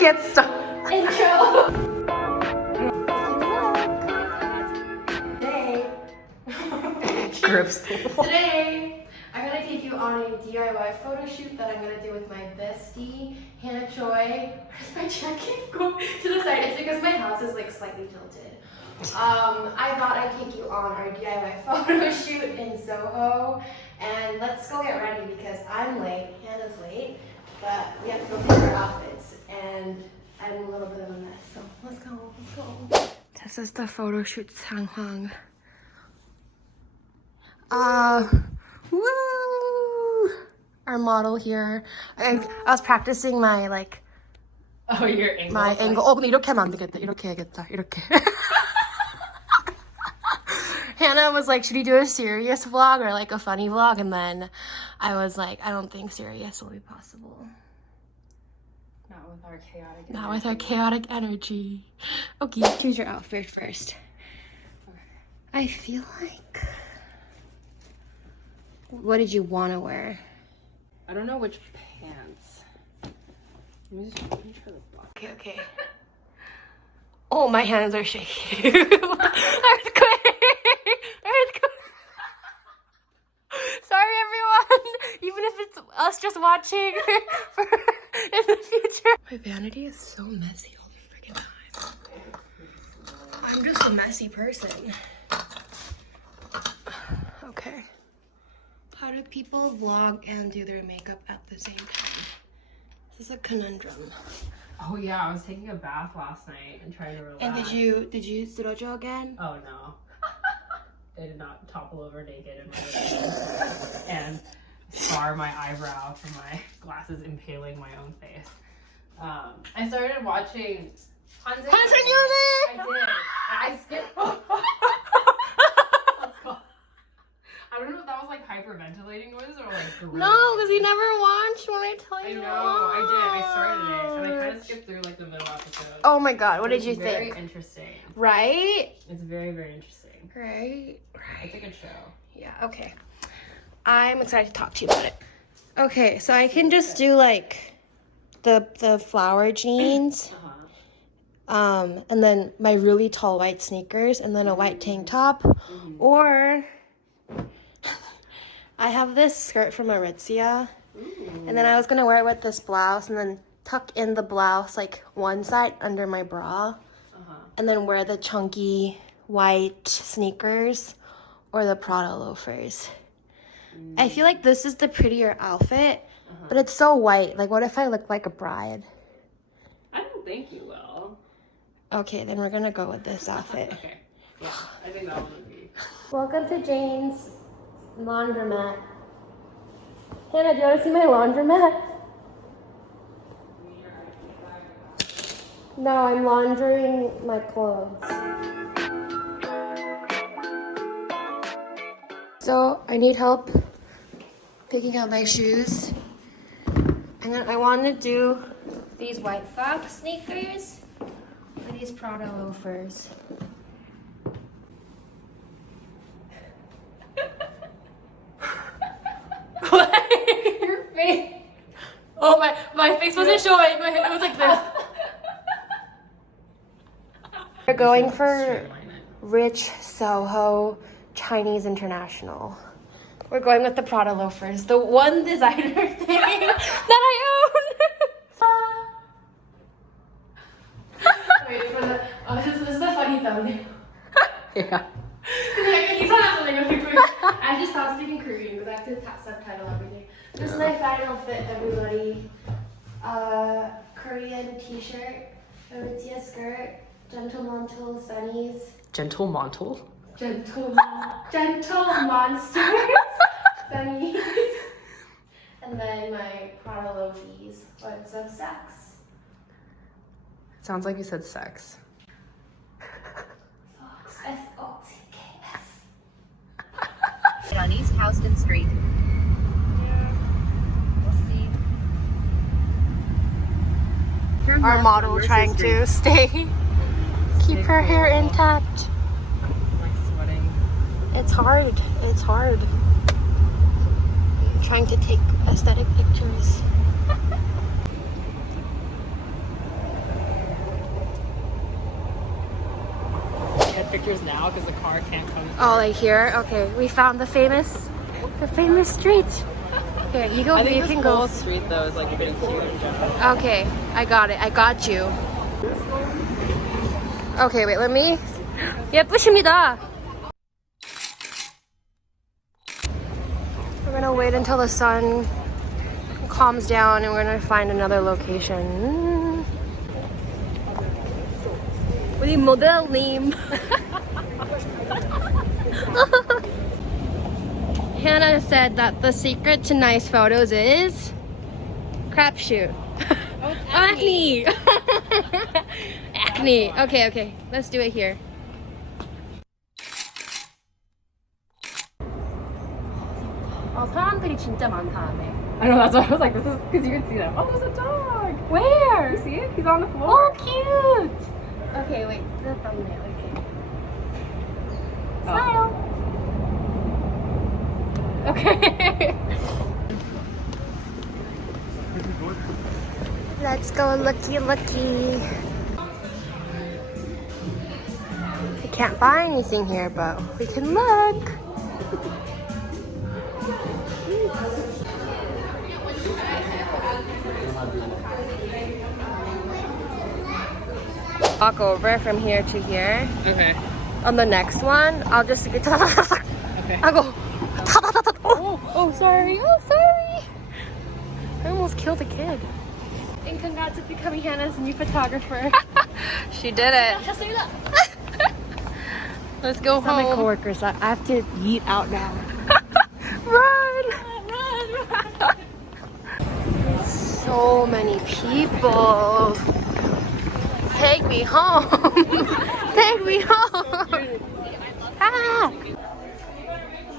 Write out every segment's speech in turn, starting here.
get stuck. Intro. Grips. Today, I'm gonna take you on a DIY photo shoot that I'm gonna do with my bestie, Hannah Choi. Where's my chair keep going to the side? It's because my house is like slightly tilted. I thought I'd take you on our DIY photo shoot in Soho, and let's go get ready because I'm late, Hannah's late, but we have to go pick our outfits, and I'm a little bit of a mess, so let's go. This is the photo shoot 상황. Woo! Our model here. I was practicing my like. Oh, your angle. My angle. 근데 이렇게 하면 안 되겠다. 이렇게 해야겠다. 이렇게. Hannah was like, should you do a serious vlog or like a funny vlog? And then I was like, I don't think serious will be possible. Not with our chaotic energy. Not with our chaotic energy. Okay, choose your outfit first. I feel like... What did you want to wear? I don't know which pants. Let me try the black. Okay. Oh, my hands are shaky. Earthquake! Sorry, everyone. Even if it's us just watching in the future. My vanity is so messy all the freaking time. I'm just a messy person. Okay. How do people vlog and do their makeup at the same time? This is a conundrum. Oh yeah, I was taking a bath last night and trying to relax. And did you sudojo again? Oh no. I did not topple over naked in my living and scar my eyebrow from my glasses impaling my own face. I started watching Hansen Unit! I did. I skipped. I don't know if that was like hyperventilating noise or like gorilla. No, because you never watched when I tell you. I know, I did. I started it and I kind of skipped through like the middle episode. Oh my god, what did you Very think? interesting. Right? It's very, very interesting. Right? It's a good show. Yeah, okay. I'm excited to talk to you about it. Okay, so I can just do like the flower jeans. And then my really tall white sneakers and then a white tank top. Or I have this skirt from Aritzia. And then I was gonna wear it with this blouse and then tuck in the blouse like one side under my bra. And then wear the chunky white sneakers or the Prada loafers. I feel like this is the prettier outfit, but it's so white. Like, what if I look like a bride? I don't think you will. Okay, then we're gonna go with this outfit. Okay. Yeah, I think that one would be. Welcome to Jane's laundromat. Hannah, do you want to see my laundromat? No, I'm laundering my clothes. So I need help picking out my shoes. I want to do these White Fox sneakers or these Prada loafers. Your face. Oh, my face wasn't showing. My head was like this. We're going for rich Soho Chinese International. We're going with the Prada loafers, the one designer thing that I own. Wait, this is a funny thumbnail. Yeah. I just stopped speaking Korean because I have to subtitle everything. This is my final fit, everybody. Korean t-shirt, Aritzia skirt, gentle mantle, sunnies. Gentle mantle? Gentle monsters, sunnies. And then my Prada loafies, loads of sex. Sounds like you said sex. Fox, S-O-C-K-S. On East Houston Street. We'll see. Our model trying to keep her hair intact. Like sweating. It's hard. I'm trying to take aesthetic pictures. pictures now because the car can't come. Oh, like here? Okay, we found the famous street. Here, you go. I think You this can whole go. street though is like pretty cute in general. Okay, I got it. I got you. Okay, wait. Let me. 예쁘십니다. We're gonna wait until the sun calms down, and we're gonna find another location. 우리 모델님. Hannah said that the secret to nice photos is crapshoot. Oh, acne. Acne. Okay. Let's do it here. 사람들이 진짜 많다 안에. I know, that's why I was like, this is because you can see them. Oh, there's a dog. Where? You see it? He's on the floor. Oh, cute. Okay, wait. The thumbnail. Okay. Okay. Let's go looky. We can't buy anything here, but we can look. Walk over from here to here. Okay. On the next one, I'll just get Okay. I go. Oh, sorry. I almost killed a kid. And congrats on becoming Hannah's new photographer. She did it. Let's go home. My coworkers, I have to yeet out now. Run! So many people. Take me home. Take me home. Ah!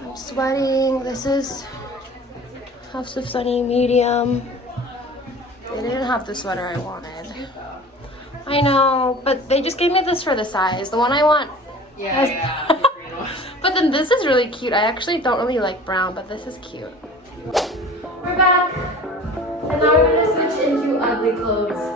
I'm sweating. This is House of Sunny medium. They didn't have the sweater I wanted. I know, but they just gave me this for the size. The one I want. Yeah. But then this is really cute. I actually don't really like brown, but this is cute. We're back. And now we're gonna switch into ugly clothes.